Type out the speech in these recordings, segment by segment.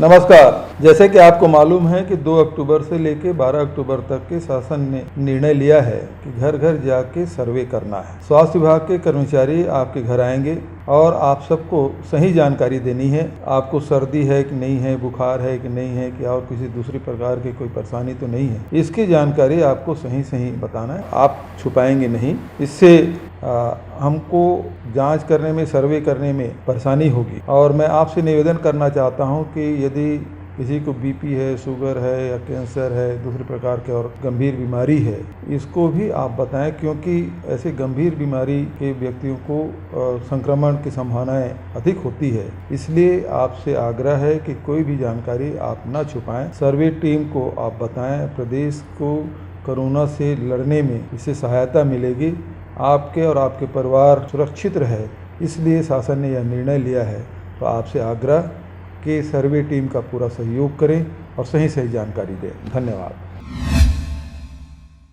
नमस्कार। जैसे कि आपको मालूम है कि 2 अक्टूबर से लेकर 12 अक्टूबर तक के शासन ने निर्णय लिया है कि घर घर जाके सर्वे करना है। स्वास्थ्य विभाग के कर्मचारी आपके घर आएंगे और आप सबको सही जानकारी देनी है। आपको सर्दी है कि नहीं है, बुखार है कि नहीं है, कि और किसी दूसरी प्रकार की कोई परेशानी तो नहीं है, इसकी जानकारी आपको सही बताना है। आप छुपाएंगे नहीं। इससे हमको जांच करने में, सर्वे करने में परेशानी होगी। और मैं आपसे निवेदन करना चाहता हूं कि यदि किसी को बीपी है, शुगर है या कैंसर है, दूसरे प्रकार के और गंभीर बीमारी है, इसको भी आप बताएं, क्योंकि ऐसे गंभीर बीमारी के व्यक्तियों को संक्रमण की संभावनाएं अधिक होती है। इसलिए आपसे आग्रह है कि कोई भी जानकारी आप न छुपाएं। सर्वे टीम को आप बताएं। प्रदेश को कोरोना से लड़ने में इससे सहायता मिलेगी। आपके और आपके परिवार सुरक्षित रहे, इसलिए शासन ने यह निर्णय लिया है। तो आपसे आग्रह कि सर्वे टीम का पूरा सहयोग करें और सही जानकारी दें। धन्यवाद।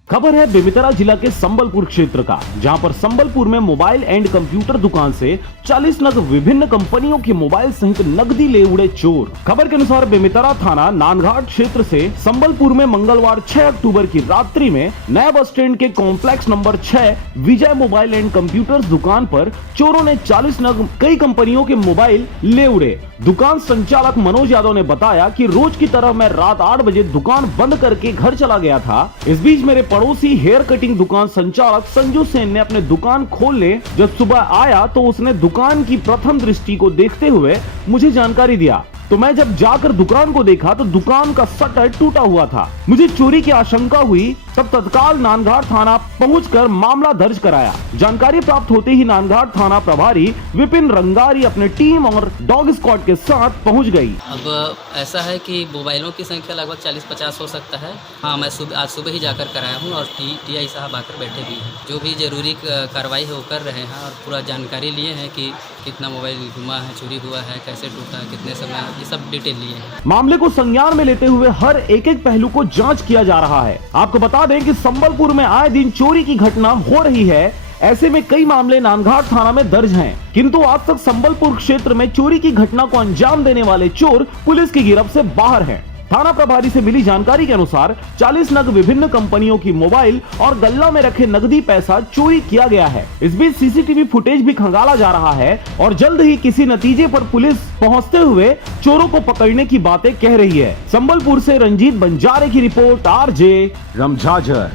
खबर है बेमेतरा जिला के संबलपुर क्षेत्र का, जहां पर संबलपुर में मोबाइल एंड कंप्यूटर दुकान से 40 नग विभिन्न कंपनियों के मोबाइल सहित नकदी ले उड़े चोर। खबर के अनुसार बेमेतरा थाना नानघाट क्षेत्र से संबलपुर में मंगलवार 6 अक्टूबर की रात्रि में नया बस स्टैंड के complex number 6 Vijay mobile and computers दुकान पर चोरों ने 40 नग कई कंपनियों के मोबाइल ले उड़े। दुकान संचालक मनोज यादव ने बताया कि रोज की तरह मैं रात 8 बजे दुकान बंद करके घर चला गया था। इस बीच मेरे पड़ोसी हेयर कटिंग दुकान संचालक संजू सेन ने अपने दुकान खोलने जब सुबह आया तो उसने दुकान की प्रथम दृष्टि को देखते हुए मुझे जानकारी दिया। तो मैं जब जाकर दुकान को देखा तो दुकान का शटर टूटा हुआ था। मुझे चोरी की आशंका हुई, तब तत्काल नानघाट थाना पहुंचकर मामला दर्ज कराया। जानकारी प्राप्त होते ही नानघाट थाना प्रभारी विपिन रंगारी अपने टीम और डॉग स्क्वाड के साथ पहुंच गई। अब ऐसा है कि मोबाइलों की संख्या लगभग 40-50 हो सकता है। हाँ, मैं आज सुबह ही जाकर कराया हूँ और टीआई साहब आकर बैठे भी हैं। जो भी जरूरी कार्रवाई है वो कर रहे हैं और पूरा जानकारी लिए हैं कि कितना मोबाइल घुमा है, चोरी हुआ है, कैसे टूटा है, कितने समय, ये सब डिटेल लिए हैं। मामले को संज्ञान में लेते हुए हर एक पहलू को जांच किया जा रहा है। आपको बता दें कि संबलपुर में आए दिन चोरी की घटना हो रही है। ऐसे में कई मामले नानघाट थाना में दर्ज हैं, किंतु आज तक संबलपुर क्षेत्र में चोरी की घटना को अंजाम देने वाले चोर पुलिस की गिरफ्त से बाहर हैं। थाना प्रभारी से मिली जानकारी के अनुसार 40 नग विभिन्न कंपनियों की मोबाइल और गल्ला में रखे नकदी पैसा चोरी किया गया है। इस बीच सीसीटीवी फुटेज भी खंगाला जा रहा है और जल्द ही किसी नतीजे पर पुलिस पहुंचते हुए चोरों को पकड़ने की बातें कह रही है। संबलपुर से रंजीत बंजारे की रिपोर्ट, आरजे रमझाझर।